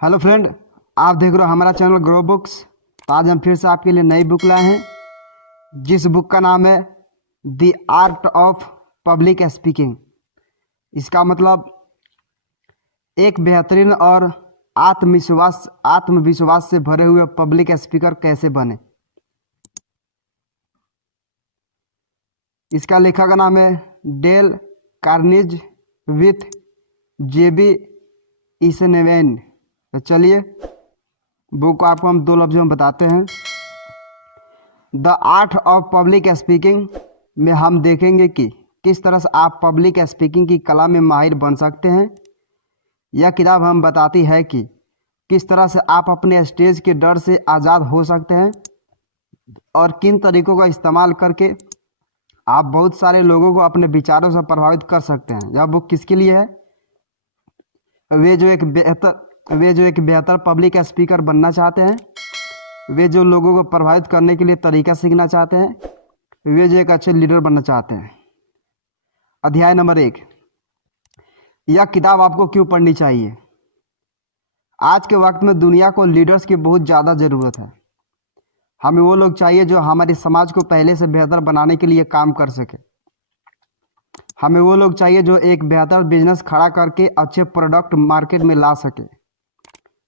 Hello friend, आप देख रहे हो हमारा चैनल ग्रो बुक्स। तो आज हम फिर से आपके लिए नई बुक लाए हैं, जिस बुक का नाम है the art of public speaking. इसका मतलब एक बेहतरीन और आत्मविश्वास से भरे हुए पब्लिक स्पीकर कैसे बने। इसका लेखक का नाम है डेल कार्निज विथ जेबी ईसनेवेन। तो चलिए बुक को आपको हम दो लफ्ज़ों में बताते हैं। The art of public speaking में हम देखेंगे कि किस तरह से आप पब्लिक स्पीकिंग की कला में माहिर बन सकते हैं। यह किताब हम बताती है कि किस तरह से आप अपने स्टेज के डर से आज़ाद हो सकते हैं और किन तरीकों का इस्तेमाल करके आप बहुत सारे लोगों को अपने विचारों से प्रभावित कर सकते हैं। यह बुक किसके लिए है? वे जो एक बेहतर पब्लिक स्पीकर बनना चाहते हैं, वे जो लोगों को प्रभावित करने के लिए तरीका सीखना चाहते हैं, वे जो एक अच्छे लीडर बनना चाहते हैं। अध्याय नंबर 1, यह किताब आपको क्यों पढ़नी चाहिए। आज के वक्त में दुनिया को लीडर्स की बहुत ज़्यादा ज़रूरत है। हमें वो लोग चाहिए जो हमारे समाज को पहले से बेहतर बनाने के लिए काम कर सके। हमें वो लोग चाहिए जो एक बेहतर बिजनेस खड़ा करके अच्छे प्रोडक्ट मार्केट में ला सके,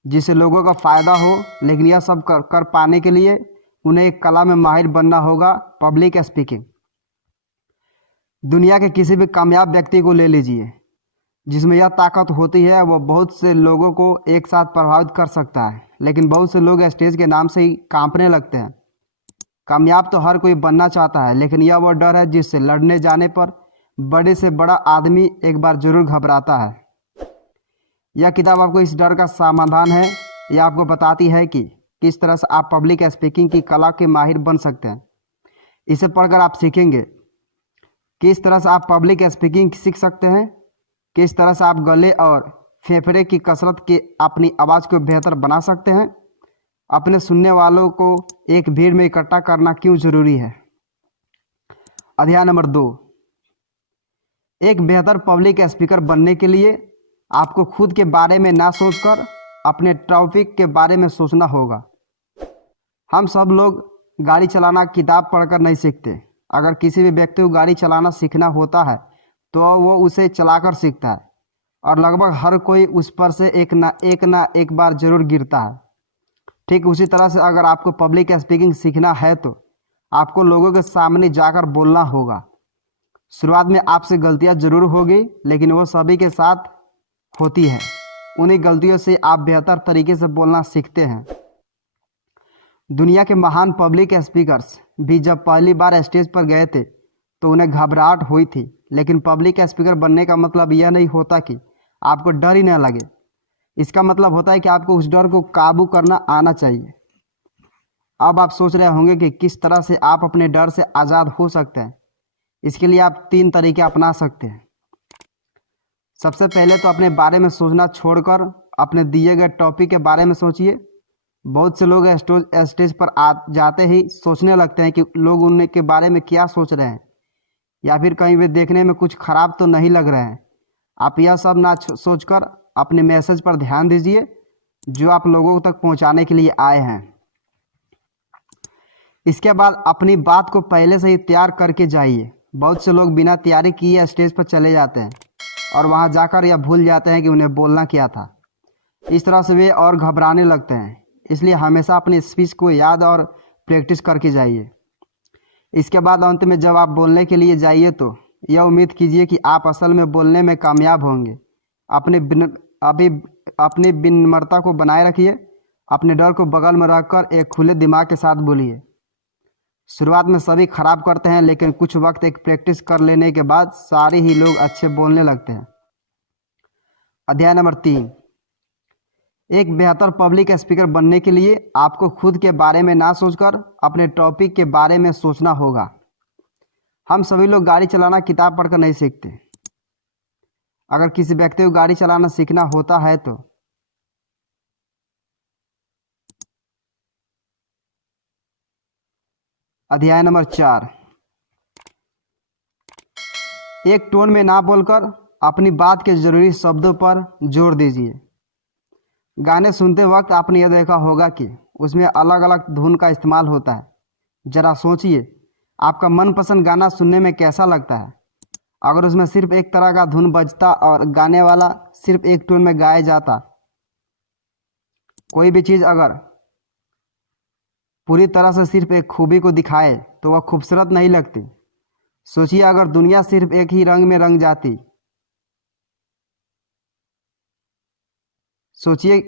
जिससे लोगों का फ़ायदा हो। लेकिन यह सब कर पाने के लिए उन्हें एक कला में माहिर बनना होगा, पब्लिक स्पीकिंग। दुनिया के किसी भी कामयाब व्यक्ति को ले लीजिए, जिसमें यह ताकत होती है, वो बहुत से लोगों को एक साथ प्रभावित कर सकता है। लेकिन बहुत से लोग स्टेज के नाम से ही कांपने लगते हैं। कामयाब तो हर कोई बनना चाहता है, लेकिन यह वो डर है जिससे लड़ने जाने पर बड़े से बड़ा आदमी एक बार जरूर घबराता है। यह किताब आपको इस डर का समाधान है। यह आपको बताती है कि किस तरह से आप पब्लिक स्पीकिंग की कला के माहिर बन सकते हैं। इसे पढ़कर आप सीखेंगे किस तरह से आप पब्लिक स्पीकिंग सीख सकते हैं, किस तरह से आप गले और फेफड़े की कसरत के अपनी आवाज़ को बेहतर बना सकते हैं, अपने सुनने वालों को एक भीड़ में इकट्ठा करना क्यों जरूरी है। अध्याय नंबर 2, एक बेहतर पब्लिक स्पीकर बनने के लिए आपको खुद के बारे में ना सोचकर अपने टॉपिक के बारे में सोचना होगा। हम सब लोग गाड़ी चलाना किताब पढ़कर नहीं सीखते। अगर किसी भी व्यक्ति को गाड़ी चलाना सीखना होता है तो वो उसे चलाकर सीखता है, और लगभग हर कोई उस पर से एक ना एक बार जरूर गिरता है। ठीक उसी तरह से अगर आपको पब्लिक स्पीकिंग सीखना है तो आपको लोगों के सामने जाकर बोलना होगा। शुरुआत में आपसे गलतियां जरूर होगी, लेकिन वो सभी के साथ होती है। उन्हीं गलतियों से आप बेहतर तरीके से बोलना सीखते हैं। दुनिया के महान पब्लिक स्पीकर्स भी जब पहली बार स्टेज पर गए थे तो उन्हें घबराहट हुई थी। लेकिन पब्लिक स्पीकर बनने का मतलब यह नहीं होता कि आपको डर ही न लगे। इसका मतलब होता है कि आपको उस डर को काबू करना आना चाहिए। अब आप सोच रहे होंगे कि किस तरह से आप अपने डर से आज़ाद हो सकते हैं। इसके लिए आप 3 तरीके अपना सकते हैं। सबसे पहले तो अपने बारे में सोचना छोड़कर अपने दिए गए टॉपिक के बारे में सोचिए। बहुत से लोग स्टेज पर जाते ही सोचने लगते हैं कि लोग उनके बारे में क्या सोच रहे हैं, या फिर कहीं वे देखने में कुछ खराब तो नहीं लग रहे हैं। आप यह सब ना सोचकर अपने मैसेज पर ध्यान दीजिए जो आप लोगों तक पहुंचाने के लिए आए हैं। इसके बाद अपनी बात को पहले से ही तैयार करके जाइए। बहुत से लोग बिना तैयारी किए स्टेज पर चले जाते हैं और वहां जाकर यह भूल जाते हैं कि उन्हें बोलना क्या था। इस तरह से वे और घबराने लगते हैं। इसलिए हमेशा अपनी स्पीच को याद और प्रैक्टिस करके जाइए। इसके बाद अंत में जब आप बोलने के लिए जाइए तो यह उम्मीद कीजिए कि आप असल में बोलने में कामयाब होंगे। अपनी विनम्रता को बनाए रखिए। अपने डर को बगल में रखकर एक खुले दिमाग के साथ बोलिए। शुरुआत में सभी खराब करते हैं, लेकिन कुछ वक्त एक प्रैक्टिस कर लेने के बाद सारे ही लोग अच्छे बोलने लगते हैं। अध्याय नंबर 3, एक बेहतर पब्लिक स्पीकर बनने के लिए आपको खुद के बारे में ना सोचकर अपने टॉपिक के बारे में सोचना होगा। हम सभी लोग गाड़ी चलाना किताब पढ़कर नहीं सीखते। अगर किसी व्यक्ति को गाड़ी चलाना सीखना होता है तो अध्याय नंबर 4, एक टोन में ना बोलकर अपनी बात के जरूरी शब्दों पर जोर दीजिए। गाने सुनते वक्त आपने यह देखा होगा कि उसमें अलग अलग धुन का इस्तेमाल होता है। ज़रा सोचिए, आपका मनपसंद गाना सुनने में कैसा लगता है? अगर उसमें सिर्फ एक तरह का धुन बजता और गाने वाला सिर्फ एक टोन में गाया जाता। कोई भी चीज़ अगर पूरी तरह से सिर्फ एक खूबी को दिखाए तो वह खूबसूरत नहीं लगती। सोचिए, अगर दुनिया सिर्फ एक ही रंग में रंग जाती। सोचिए,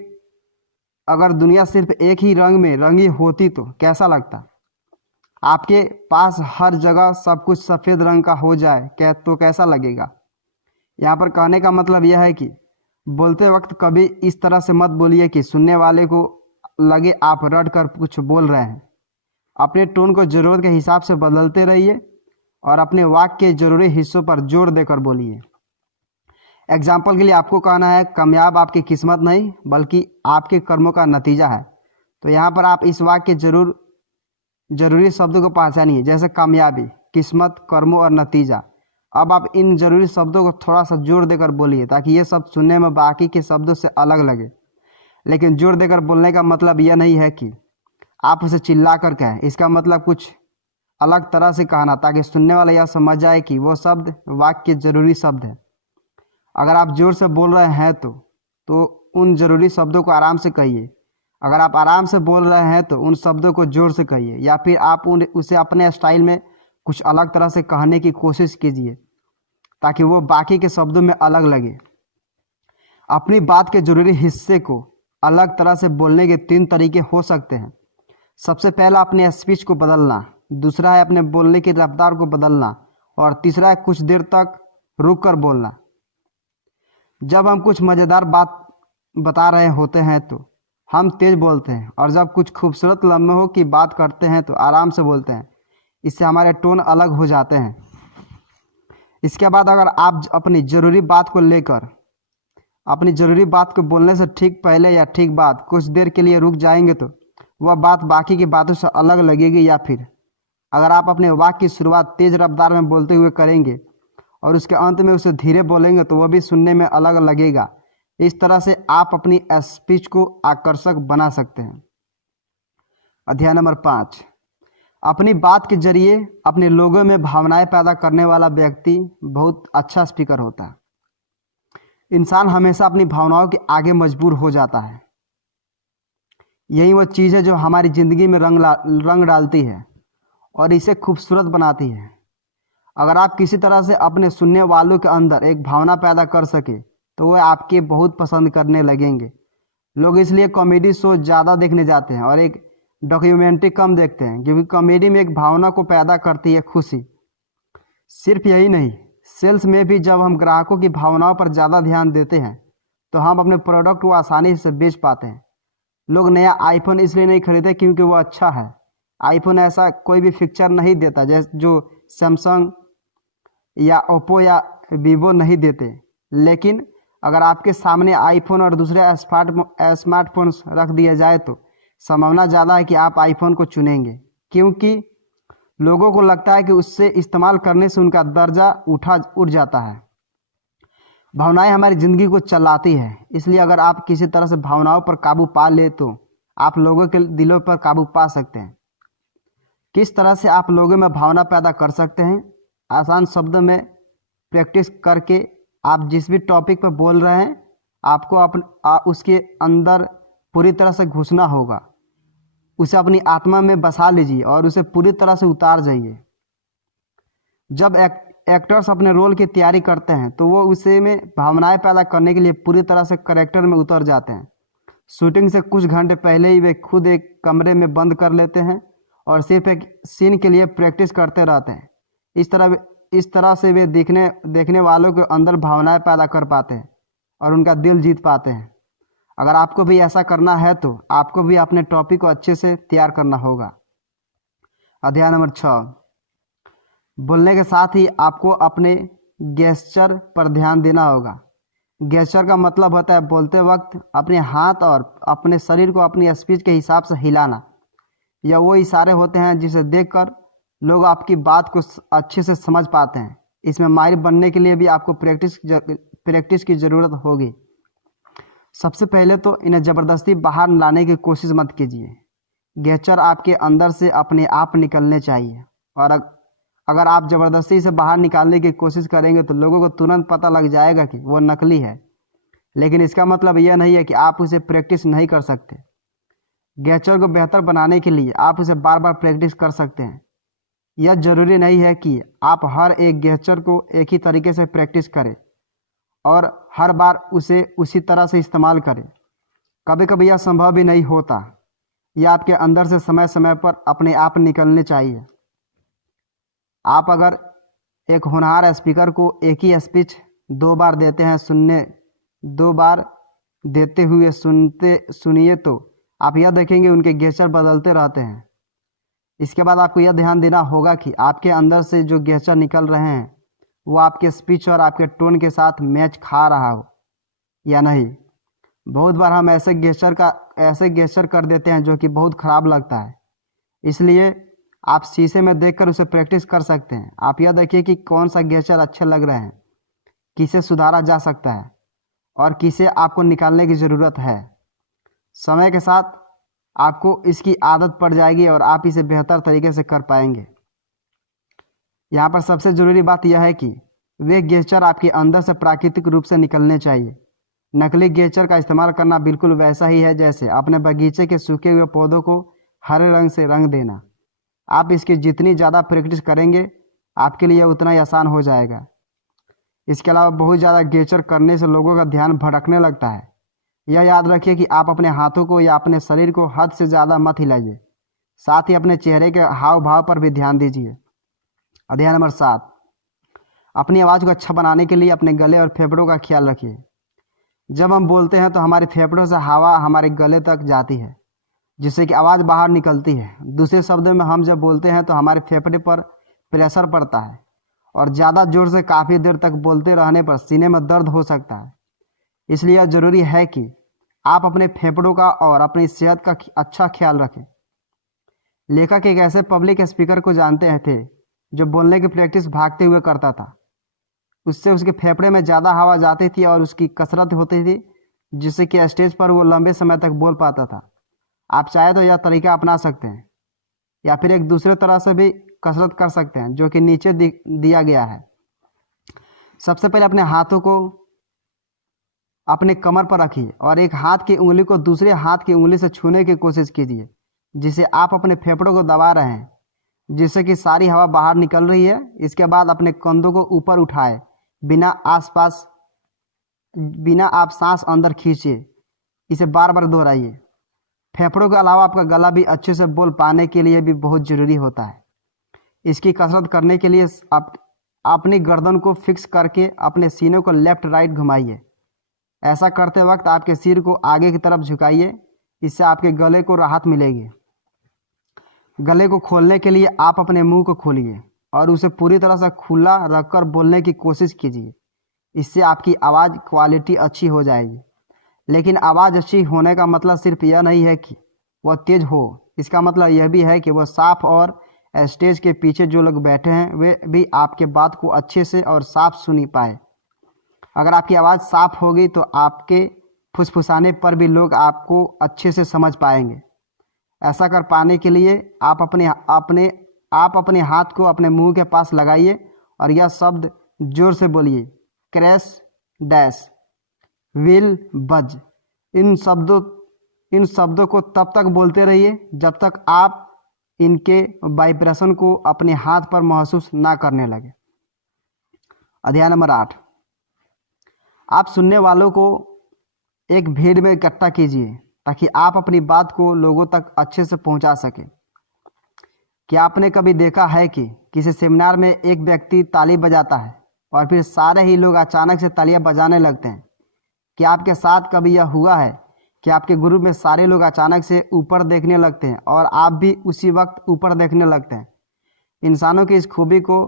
अगर दुनिया सिर्फ एक ही रंग में रंगी होती तो कैसा लगता? आपके पास हर जगह सब कुछ सफ़ेद रंग का हो जाए क्या तो कैसा लगेगा? यहाँ पर कहने का मतलब यह है कि बोलते वक्त कभी इस तरह से मत बोलिए कि सुनने वाले को लगे आप रट कर कुछ बोल रहे हैं। अपने टोन को ज़रूरत के हिसाब से बदलते रहिए और अपने वाक्य के ज़रूरी हिस्सों पर जोर देकर बोलिए। एग्जाम्पल के लिए आपको कहना है, कामयाब आपकी किस्मत नहीं बल्कि आपके कर्मों का नतीजा है। तो यहाँ पर आप इस वाक्य के जरूरी शब्दों को पहचानिए, जैसे कामयाबी, किस्मत, कर्मों और नतीजा। अब आप इन जरूरी शब्दों को थोड़ा सा जोर देकर बोलिए ताकि ये शब्द सुनने में बाकी के शब्दों से अलग लगे। लेकिन जोर देकर बोलने का मतलब यह नहीं है कि आप उसे चिल्ला कर कहें। इसका मतलब कुछ अलग तरह से कहना ताकि सुनने वाला यह समझ जाए कि वो शब्द वाक्य के जरूरी शब्द है। अगर आप जोर से बोल रहे हैं तो उन जरूरी शब्दों को आराम से कहिए। अगर आप आराम से बोल रहे हैं तो उन शब्दों को जोर से कहिए, या फिर आप उसे अपने स्टाइल में कुछ अलग तरह से कहने की कोशिश कीजिए ताकि वो बाकी के शब्दों में अलग लगे। अपनी बात के जरूरी हिस्से को अलग तरह से बोलने के 3 तरीके हो सकते हैं। सबसे पहला अपने स्पीच को बदलना, दूसरा है अपने बोलने की रफ्तार को बदलना, और तीसरा है कुछ देर तक रुक कर बोलना। जब हम कुछ मज़ेदार बात बता रहे होते हैं तो हम तेज बोलते हैं, और जब कुछ खूबसूरत लम्हों की बात करते हैं तो आराम से बोलते हैं। इससे हमारे टोन अलग हो जाते हैं। इसके बाद अगर आप अपनी ज़रूरी बात को बोलने से ठीक पहले या ठीक बाद कुछ देर के लिए रुक जाएंगे तो वह बात बाकी की बातों से अलग लगेगी। या फिर अगर आप अपने वाक्य की शुरुआत तेज रफ्तार में बोलते हुए करेंगे और उसके अंत में उसे धीरे बोलेंगे तो वह भी सुनने में अलग लगेगा। इस तरह से आप अपनी स्पीच को आकर्षक बना सकते हैं। अध्याय नंबर 5, अपनी बात के जरिए अपने लोगों में भावनाएं पैदा करने वाला व्यक्ति बहुत अच्छा स्पीकर होता है। इंसान हमेशा अपनी भावनाओं के आगे मजबूर हो जाता है। यही वो चीज़ है जो हमारी ज़िंदगी में रंग डालती है और इसे खूबसूरत बनाती है। अगर आप किसी तरह से अपने सुनने वालों के अंदर एक भावना पैदा कर सके तो वे आपके बहुत पसंद करने लगेंगे। लोग इसलिए कॉमेडी शो ज़्यादा देखने जाते हैं और एक डॉक्यूमेंट्री कम देखते हैं, क्योंकि कॉमेडी में एक भावना को पैदा करती है खुशी। सिर्फ यही नहीं, सेल्स में भी जब हम ग्राहकों की भावनाओं पर ज़्यादा ध्यान देते हैं तो हम अपने प्रोडक्ट को आसानी से बेच पाते हैं। लोग नया आईफोन इसलिए नहीं खरीदते क्योंकि वो अच्छा है। आईफोन ऐसा कोई भी फीचर नहीं देता जैसे जो सैमसंग या ओप्पो या वीवो नहीं देते। लेकिन अगर आपके सामने आईफोन और दूसरे स्मार्टफोन्स रख दिया जाए तो संभावना ज़्यादा है कि आप आईफोन को चुनेंगे, क्योंकि लोगों को लगता है कि उससे इस्तेमाल करने से उनका दर्जा उठ जाता है। भावनाएं हमारी ज़िंदगी को चलाती है, इसलिए अगर आप किसी तरह से भावनाओं पर काबू पा ले तो आप लोगों के दिलों पर काबू पा सकते हैं। किस तरह से आप लोगों में भावना पैदा कर सकते हैं? आसान शब्दों में प्रैक्टिस करके आप जिस भी टॉपिक पर बोल रहे हैं आपको उसके अंदर पूरी तरह से घुसना होगा। उसे अपनी आत्मा में बसा लीजिए और उसे पूरी तरह से उतार जाइए। जब एक्टर्स अपने रोल की तैयारी करते हैं तो वो उसे में भावनाएं पैदा करने के लिए पूरी तरह से कैरेक्टर में उतर जाते हैं। शूटिंग से कुछ घंटे पहले ही वे खुद एक कमरे में बंद कर लेते हैं और सिर्फ एक सीन के लिए प्रैक्टिस करते रहते हैं। इस तरह से वे देखने वालों के अंदर भावनाएं पैदा कर पाते हैं और उनका दिल जीत पाते हैं। अगर आपको भी ऐसा करना है तो आपको भी अपने टॉपिक को अच्छे से तैयार करना होगा। अध्याय नंबर 6, बोलने के साथ ही आपको अपने गेस्चर पर ध्यान देना होगा। गेस्चर का मतलब होता है बोलते वक्त अपने हाथ और अपने शरीर को अपनी स्पीच के हिसाब से हिलाना। यह वो इशारे होते हैं जिसे देखकर लोग आपकी बात को अच्छे से समझ पाते हैं। इसमें माहिर बनने के लिए भी आपको प्रैक्टिस की ज़रूरत होगी। सबसे पहले तो इन्हें ज़बरदस्ती बाहर लाने की कोशिश मत कीजिए। गेचर आपके अंदर से अपने आप निकलने चाहिए। और अगर आप ज़बरदस्ती से बाहर निकालने की कोशिश करेंगे तो लोगों को तुरंत पता लग जाएगा कि वो नकली है। लेकिन इसका मतलब यह नहीं है कि आप उसे प्रैक्टिस नहीं कर सकते। गेचर को बेहतर बनाने के लिए आप उसे बार बार प्रैक्टिस कर सकते हैं। यह जरूरी नहीं है कि आप हर एक गेचर को एक ही तरीके से प्रैक्टिस करें और हर बार उसे उसी तरह से इस्तेमाल करें। कभी कभी यह संभव भी नहीं होता। यह आपके अंदर से समय समय पर अपने आप निकलने चाहिए। आप अगर एक होनहार स्पीकर को एक ही स्पीच 2 बार देते हैं, 2 बार देते हुए सुनिए तो आप यह देखेंगे उनके गेस्चर बदलते रहते हैं। इसके बाद आपको यह ध्यान देना होगा कि आपके अंदर से जो गेस्चर निकल रहे हैं वो आपके स्पीच और आपके टोन के साथ मैच खा रहा हो या नहीं। बहुत बार हम ऐसे गेस्चर कर देते हैं जो कि बहुत ख़राब लगता है। इसलिए आप शीशे में देखकर उसे प्रैक्टिस कर सकते हैं। आप यह देखिए कि कौन सा गेस्चर अच्छे लग रहे हैं, किसे सुधारा जा सकता है और किसे आपको निकालने की ज़रूरत है। समय के साथ आपको इसकी आदत पड़ जाएगी और आप इसे बेहतर तरीके से कर पाएंगे। यहाँ पर सबसे ज़रूरी बात यह है कि वे गेस्चर आपके अंदर से प्राकृतिक रूप से निकलने चाहिए। नकली गेस्चर का इस्तेमाल करना बिल्कुल वैसा ही है जैसे अपने बगीचे के सूखे हुए पौधों को हरे रंग से रंग देना। आप इसकी जितनी ज़्यादा प्रैक्टिस करेंगे आपके लिए उतना ही आसान हो जाएगा। इसके अलावा बहुत ज़्यादा गेस्चर करने से लोगों का ध्यान भटकने लगता है। यह याद रखिए कि आप अपने हाथों को या अपने शरीर को हद से ज़्यादा मत हिलाइए। साथ ही अपने चेहरे के हाव भाव पर भी ध्यान दीजिए। अध्याय नंबर 7, अपनी आवाज़ को अच्छा बनाने के लिए अपने गले और फेफड़ों का ख्याल रखिए। जब हम बोलते हैं तो हमारे फेफड़ों से हवा हमारे गले तक जाती है जिससे कि आवाज़ बाहर निकलती है। दूसरे शब्दों में हम जब बोलते हैं तो हमारे फेफड़े पर प्रेशर पड़ता है और ज़्यादा जोर से काफ़ी देर तक बोलते रहने पर सीने में दर्द हो सकता है। इसलिए यह ज़रूरी है कि आप अपने फेफड़ों का और अपनी सेहत का अच्छा ख्याल रखें। लेखक एक ऐसे पब्लिक स्पीकर को जानते थे जो बोलने की प्रैक्टिस भागते हुए करता था। उससे उसके फेफड़े में ज़्यादा हवा जाती थी और उसकी कसरत होती थी जिससे कि स्टेज पर वो लंबे समय तक बोल पाता था। आप चाहे तो यह तरीका अपना सकते हैं या फिर एक दूसरे तरह से भी कसरत कर सकते हैं जो कि नीचे दिया गया है। सबसे पहले अपने हाथों को अपने कमर पर रखिए और एक हाथ की उंगली को दूसरे हाथ की उंगली से छूने की कोशिश कीजिए जिसे आप अपने फेफड़ों को दबा रहे हैं जिससे कि सारी हवा बाहर निकल रही है। इसके बाद अपने कंधों को ऊपर उठाए बिना आप सांस अंदर खींचिए। इसे बार बार दोहराइए। फेफड़ों के अलावा आपका गला भी अच्छे से बोल पाने के लिए भी बहुत ज़रूरी होता है। इसकी कसरत करने के लिए आप अपनी गर्दन को फिक्स करके अपने सीने को लेफ्ट राइट घुमाइए। ऐसा करते वक्त आपके सिर को आगे की तरफ झुकाइए। इससे आपके गले को राहत मिलेगी। गले को खोलने के लिए आप अपने मुंह को खोलिए और उसे पूरी तरह से खुला रखकर बोलने की कोशिश कीजिए। इससे आपकी आवाज़ क्वालिटी अच्छी हो जाएगी। लेकिन आवाज़ अच्छी होने का मतलब सिर्फ यह नहीं है कि वह तेज हो। इसका मतलब यह भी है कि वह साफ और स्टेज के पीछे जो लोग बैठे हैं वे भी आपके बात को अच्छे से और साफ सुन पाए। अगर आपकी आवाज़ साफ होगी तो आपके फुसफुसाने पर भी लोग आपको अच्छे से समझ पाएंगे। ऐसा कर पाने के लिए आप अपने हाथ को अपने मुंह के पास लगाइए और यह शब्द जोर से बोलिए, क्रैश डैश विल बज। इन शब्दों को तब तक बोलते रहिए जब तक आप इनके वाइब्रेशन को अपने हाथ पर महसूस ना करने लगे। अध्याय नंबर 8, आप सुनने वालों को एक भीड़ में इकट्ठा कीजिए ताकि आप अपनी बात को लोगों तक अच्छे से पहुंचा सकें। क्या आपने कभी देखा है कि किसी सेमिनार में एक व्यक्ति ताली बजाता है और फिर सारे ही लोग अचानक से तालियां बजाने लगते हैं? क्या आपके साथ कभी यह हुआ है कि आपके ग्रुप में सारे लोग अचानक से ऊपर देखने लगते हैं और आप भी उसी वक्त ऊपर देखने लगते हैं? इंसानों की इस खूबी को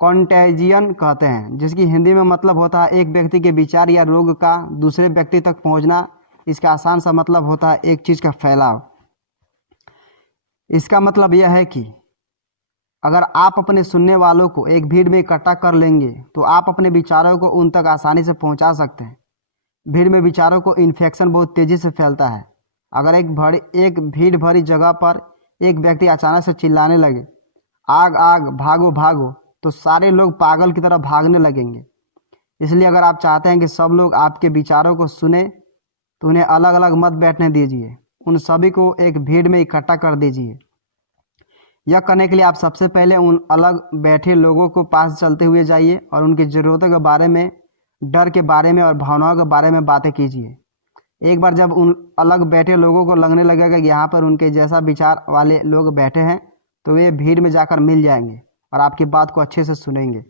कॉन्टेजियन कहते हैं, जिसकी हिंदी में मतलब होता है एक व्यक्ति के विचार या रोग का दूसरे व्यक्ति तक पहुंचना। इसका आसान सा मतलब होता है एक चीज़ का फैलाव। इसका मतलब यह है कि अगर आप अपने सुनने वालों को एक भीड़ में इकट्ठा कर लेंगे तो आप अपने विचारों को उन तक आसानी से पहुंचा सकते हैं। भीड़ में विचारों को इन्फेक्शन बहुत तेज़ी से फैलता है। अगर एक भीड़ भरी जगह पर एक व्यक्ति अचानक से चिल्लाने लगे, आग आग भागो भागो, तो सारे लोग पागल की तरह भागने लगेंगे। इसलिए अगर आप चाहते हैं कि सब लोग आपके विचारों को सुने तो उन्हें अलग अलग मत बैठने दीजिए, उन सभी को एक भीड़ में इकट्ठा कर दीजिए। यह करने के लिए आप सबसे पहले उन अलग बैठे लोगों को पास चलते हुए जाइए और उनकी ज़रूरतों के बारे में, डर के बारे में और भावनाओं के बारे में बातें कीजिए। एक बार जब उन अलग बैठे लोगों को लगने लगेगा कि यहाँ पर उनके जैसा विचार वाले लोग बैठे हैं, तो वे भीड़ में जाकर मिल जाएंगे और आपकी बात को अच्छे से सुनेंगे।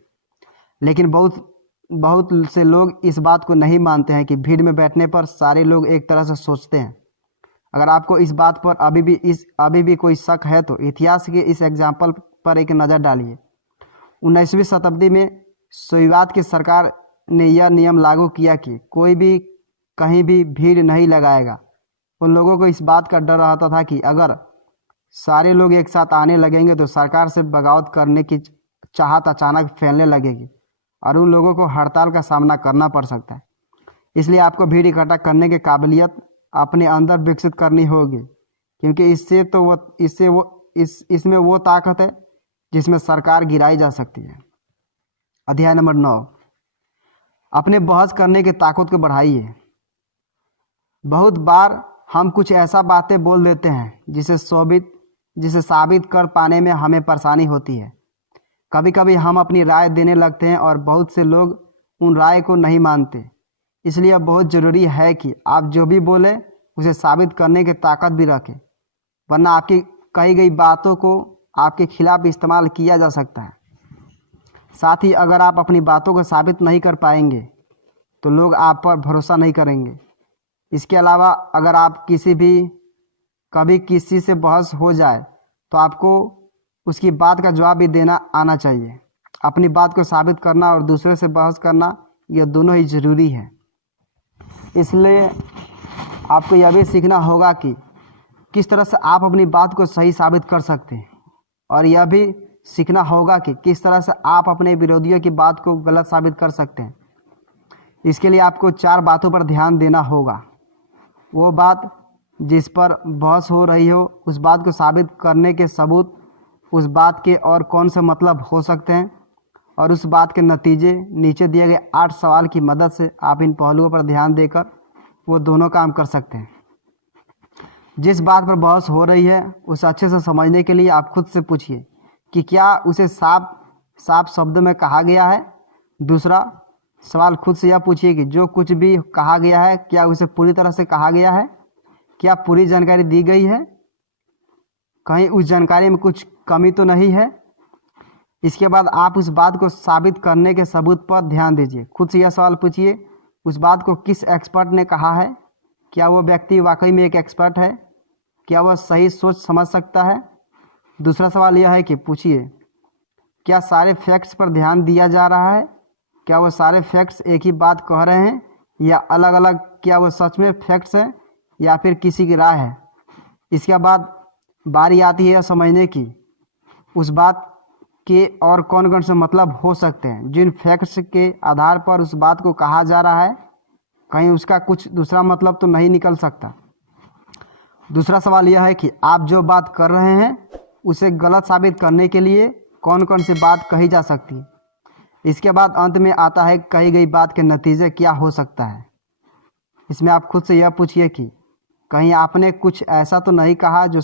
लेकिन बहुत से लोग इस बात को नहीं मानते हैं कि भीड़ में बैठने पर सारे लोग एक तरह से सोचते हैं। अगर आपको इस बात पर अभी भी कोई शक है तो इतिहास के इस एग्जाम्पल पर एक नज़र डालिए। 19वीं शताब्दी में सोवियत की सरकार ने यह नियम लागू किया कि कोई भी कहीं भी भीड़ नहीं लगाएगा। उन लोगों को इस बात का डर रहता था कि अगर सारे लोग एक साथ आने लगेंगे तो सरकार से बगावत करने की चाहत अचानक फैलने लगेगी और उन लोगों को हड़ताल का सामना करना पड़ सकता है। इसलिए आपको भीड़ इकट्ठा करने की काबिलियत अपने अंदर विकसित करनी होगी, क्योंकि इसमें वो ताकत है जिसमें सरकार गिराई जा सकती है। अध्याय नंबर 9, अपने बहस करने की ताकत को बढ़ाइए। बहुत बार हम कुछ ऐसा बातें बोल देते हैं जिसे साबित कर पाने में हमें परेशानी होती है। कभी कभी हम अपनी राय देने लगते हैं और बहुत से लोग उन राय को नहीं मानते। इसलिए अब बहुत ज़रूरी है कि आप जो भी बोलें उसे साबित करने की ताकत भी रखें, वरना आपकी कही गई बातों को आपके खिलाफ इस्तेमाल किया जा सकता है। साथ ही अगर आप अपनी बातों को साबित नहीं कर पाएंगे तो लोग आप पर भरोसा नहीं करेंगे। इसके अलावा अगर आप कभी किसी से बहस हो जाए तो आपको उसकी बात का जवाब भी देना आना चाहिए। अपनी बात को साबित करना और दूसरे से बहस करना, यह दोनों ही ज़रूरी है। इसलिए आपको यह भी सीखना होगा कि किस तरह से आप अपनी बात को सही साबित कर सकते हैं, और यह भी सीखना होगा कि किस तरह से आप अपने विरोधियों की बात को गलत साबित कर सकते हैं। इसके लिए आपको 4 बातों पर ध्यान देना होगा। वो बात जिस पर बहस हो रही हो, उस बात को साबित करने के सबूत, उस बात के और कौन से मतलब हो सकते हैं, और उस बात के नतीजे। नीचे दिए गए 8 सवाल की मदद से आप इन पहलुओं पर ध्यान देकर वो दोनों काम कर सकते हैं। जिस बात पर बहस हो रही है उसे अच्छे से समझने के लिए आप खुद से पूछिए कि क्या उसे साफ शब्द में कहा गया है। दूसरा सवाल खुद से यह पूछिए कि जो कुछ भी कहा गया है क्या उसे पूरी तरह से कहा गया है, क्या पूरी जानकारी दी गई है, कहीं उस जानकारी में कुछ कमी तो नहीं है। इसके बाद आप उस बात को साबित करने के सबूत पर ध्यान दीजिए। खुद से यह सवाल पूछिए, उस बात को किस एक्सपर्ट ने कहा है, क्या वो व्यक्ति वाकई में एक एक्सपर्ट है, क्या वह सही सोच समझ सकता है। दूसरा सवाल यह है कि पूछिए, क्या सारे फैक्ट्स पर ध्यान दिया जा रहा है, क्या वो सारे फैक्ट्स एक ही बात कह रहे हैं या अलग अलग, क्या वो सच में फैक्ट्स है या फिर किसी की राय है। इसके बाद बारी आती है यह समझने की उस बात के और कौन कौन से मतलब हो सकते हैं जिन फैक्ट्स के आधार पर उस बात को कहा जा रहा है, कहीं उसका कुछ दूसरा मतलब तो नहीं निकल सकता। दूसरा सवाल यह है कि आप जो बात कर रहे हैं उसे गलत साबित करने के लिए कौन कौन सी बात कही जा सकती है। इसके बाद अंत में आता है कही गई बात के नतीजे क्या हो सकता है। इसमें आप खुद से यह पूछिए कि कहीं आपने कुछ ऐसा तो नहीं कहा जो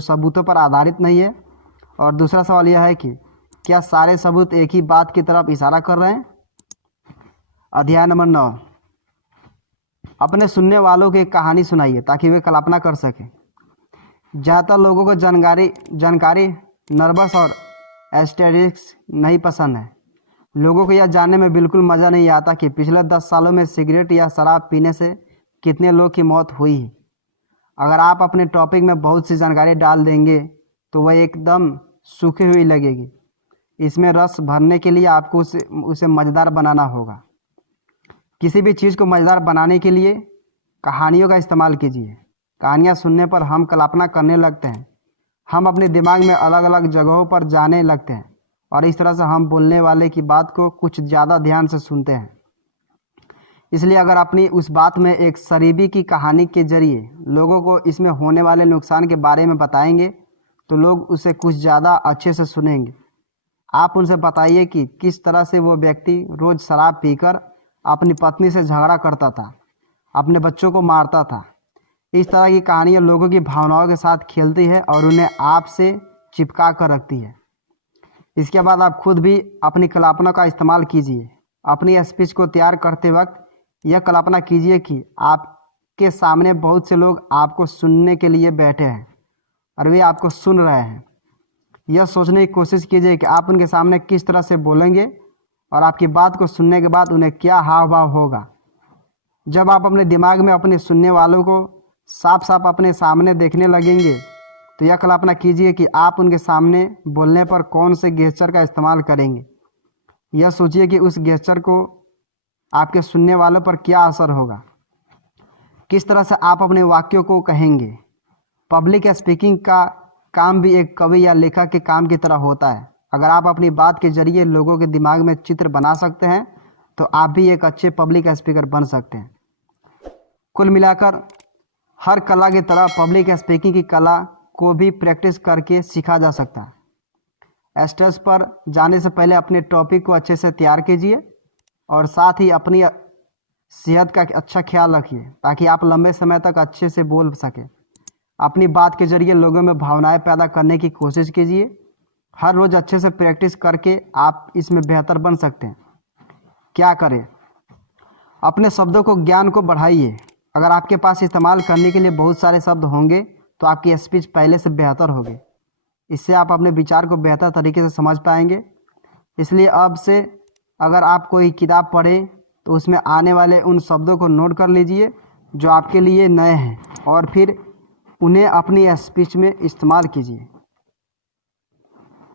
सबूतों पर आधारित नहीं है। और दूसरा सवाल यह है कि क्या सारे सबूत एक ही बात की तरफ इशारा कर रहे हैं। अध्याय नंबर 9, अपने सुनने वालों को एक कहानी सुनाइए ताकि वे कल्पना कर सकें। ज़्यादातर लोगों को जानकारी नर्वस और एस्टेरिक्स नहीं पसंद है। लोगों को यह जानने में बिल्कुल मज़ा नहीं आता कि पिछले 10 सालों में सिगरेट या शराब पीने से कितने लोग की मौत हुई है। अगर आप अपने टॉपिक में बहुत सी जानकारी डाल देंगे तो वह एकदम सूखी हुई लगेगी। इसमें रस भरने के लिए आपको उसे मज़ेदार बनाना होगा। किसी भी चीज़ को मज़ेदार बनाने के लिए कहानियों का इस्तेमाल कीजिए। कहानियाँ सुनने पर हम कल्पना करने लगते हैं, हम अपने दिमाग में अलग अलग जगहों पर जाने लगते हैं और इस तरह से हम बोलने वाले की बात को कुछ ज़्यादा ध्यान से सुनते हैं। इसलिए अगर अपनी उस बात में एक शरीबी की कहानी के जरिए लोगों को इसमें होने वाले नुकसान के बारे में बताएंगे तो लोग उसे कुछ ज़्यादा अच्छे से सुनेंगे। आप उनसे बताइए कि किस तरह से वो व्यक्ति रोज़ शराब पीकर अपनी पत्नी से झगड़ा करता था, अपने बच्चों को मारता था। इस तरह की कहानियाँ लोगों की भावनाओं के साथ खेलती है और उन्हें आपसे चिपका कर रखती है। इसके बाद आप खुद भी अपनी कल्पना का इस्तेमाल कीजिए। अपनी स्पीच को तैयार करते वक्त यह कल्पना कीजिए कि आपके सामने बहुत से लोग आपको सुनने के लिए बैठे हैं और वे आपको सुन रहे हैं। यह सोचने की कोशिश कीजिए कि आप उनके सामने किस तरह से बोलेंगे और आपकी बात को सुनने के बाद उन्हें क्या हाव भाव होगा। जब आप अपने दिमाग में अपने सुनने वालों को साफ साफ अपने सामने देखने लगेंगे तो यह कल्पना कीजिए कि आप उनके सामने बोलने पर कौन से गेस्चर का इस्तेमाल करेंगे। यह सोचिए कि उस गेस्चर को आपके सुनने वालों पर क्या असर होगा, किस तरह से आप अपने वाक्यों को कहेंगे। पब्लिक स्पीकिंग का काम भी एक कवि या लेखक के काम की तरह होता है। अगर आप अपनी बात के जरिए लोगों के दिमाग में चित्र बना सकते हैं तो आप भी एक अच्छे पब्लिक स्पीकर बन सकते हैं। कुल मिलाकर हर कला की तरह पब्लिक स्पीकिंग की कला को भी प्रैक्टिस करके सीखा जा सकता है। स्टेज पर जाने से पहले अपने टॉपिक को अच्छे से तैयार कीजिए और साथ ही अपनी सेहत का अच्छा ख्याल रखिए ताकि आप लंबे समय तक अच्छे से बोल सकें। अपनी बात के जरिए लोगों में भावनाएं पैदा करने की कोशिश कीजिए। हर रोज़ अच्छे से प्रैक्टिस करके आप इसमें बेहतर बन सकते हैं। क्या करें? अपने शब्दों को ज्ञान को बढ़ाइए। अगर आपके पास इस्तेमाल करने के लिए बहुत सारे शब्द होंगे तो आपकी स्पीच पहले से बेहतर होगी। इससे आप अपने विचार को बेहतर तरीके से समझ पाएंगे। इसलिए अब से अगर आप कोई किताब पढ़ें तो उसमें आने वाले उन शब्दों को नोट कर लीजिए जो आपके लिए नए हैं और फिर उन्हें अपनी स्पीच में इस्तेमाल कीजिए।